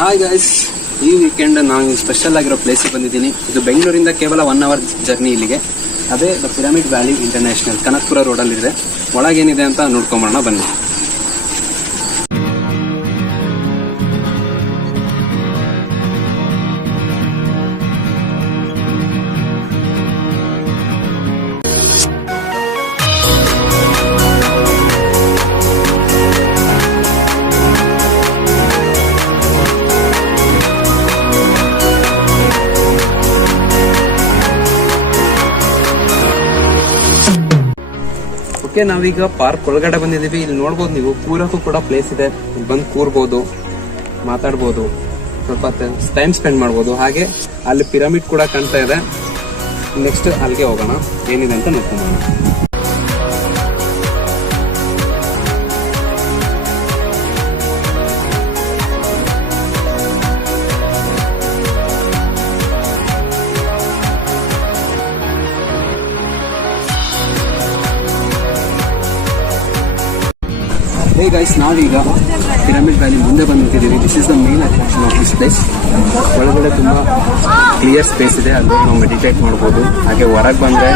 Hi guys, ಈ weekend ನಾನು special ಆಗಿರೋ ಪ್ಲೇಸಿಗೆ ಬಂದಿದ್ದೀನಿ. ಇದು ಬೆಂಗಳೂರಿಂದ ಕೇವಲ 1 hour ಜರ್ನಿ ಇಲ್ಲಿಗೆ. ಅದೇ the pyramid valley international, Kanakapura ರೋಡಲ್ಲಿದೆ. ಒಳಗೇನಿದೆ ಅಂತ ನೋಡ್ಕೊಂಬರೋಣ ಬನ್ನಿ. ನಾವೀಗ ಪಾರ್ಕ್ ಒಳಗಡೆ ಬಂದಿದ್ದೀವಿ. ಇಲ್ಲಿ ನೋಡ್ಬೋದು ನೀವು, ಕೂರಕ್ಕೂ ಕೂಡ ಪ್ಲೇಸ್ ಇದೆ. ಇಲ್ಲಿ ಬಂದು ಕೂರ್ಬೋದು, ಮಾತಾಡ್ಬೋದು, ಸ್ವಲ್ಪ ಟೈಮ್ ಸ್ಪೆಂಡ್ ಮಾಡ್ಬೋದು. ಹಾಗೆ ಅಲ್ಲಿ ಪಿರಮಿಡ್ ಕೂಡ ಕಾಣ್ತಾ ಇದೆ. ನೆಕ್ಸ್ಟ್ ಅಲ್ಲಿಗೆ ಹೋಗೋಣ, ಏನಿದೆ ಅಂತ ನೋಡ್ಕೊಂಬೋಣ. ಹೇ ಗೈಸ್, ನಾವೀಗ ಪಿರಮಿಡ್ ವ್ಯಾಲಿ ಮುಂದೆ ಬಂದಿದ್ದೀವಿ. This is the main attraction of this place. ಒಳಗಡೆ ತುಂಬ ಕ್ಲಿಯರ್ ಸ್ಪೇಸ್ ಇದೆ, ಅಲ್ಲಿ ನಾವು ಮೆಡಿಟೇಟ್ ಮಾಡ್ಬೋದು. ಹಾಗೆ ಹೊರಗೆ ಬಂದರೆ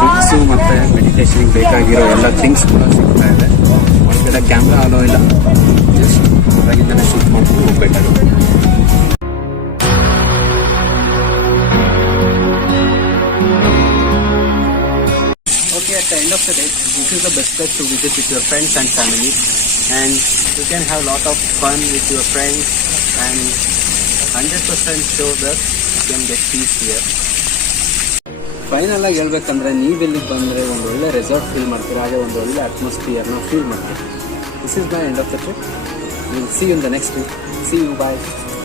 ಬುಕ್ಸು ಮತ್ತು ಮೆಡಿಟೇಷನ್ಗೆ ಬೇಕಾಗಿರೋ ಎಲ್ಲ ಥಿಂಗ್ಸ್ ಕೂಡ ಸಿಗ್ತಾ ಇದೆ. ಒಳಗಡೆ ಕ್ಯಾಮ್ರಾ ಅಲೋ ಇಲ್ಲ, ಜಸ್ಟ್ ಹೊರಗಿಂದಲೇ ಶೂಟ್ ಮಾಡ್ಕೊಂಡು ಹೋಗ್ಬೇಕಾಗುತ್ತೆ. At the end of the day, this is the best place to visit with your friends and family, and you can have a lot of fun with your friends, and 100% sure that you can get peace here. Final ಆಗಿ ಹೇಳ್ಬೇಕಂದ್ರೆ, ನೀವಿಲ್ಲಿಗೆ ಬಂದರೆ ಒಂದು ಒಳ್ಳೆ resort feel ಮಾಡ್ತೀರಾ, ಹಾಗೆ ಒಂದು ಒಳ್ಳೆ ಅಟ್ಮಾಸ್ಫಿಯರ್ನ ಫೀಲ್ ಮಾಡ್ತೀರಾ. This is my end of the trip. Will see you in the next trip. See you, bye.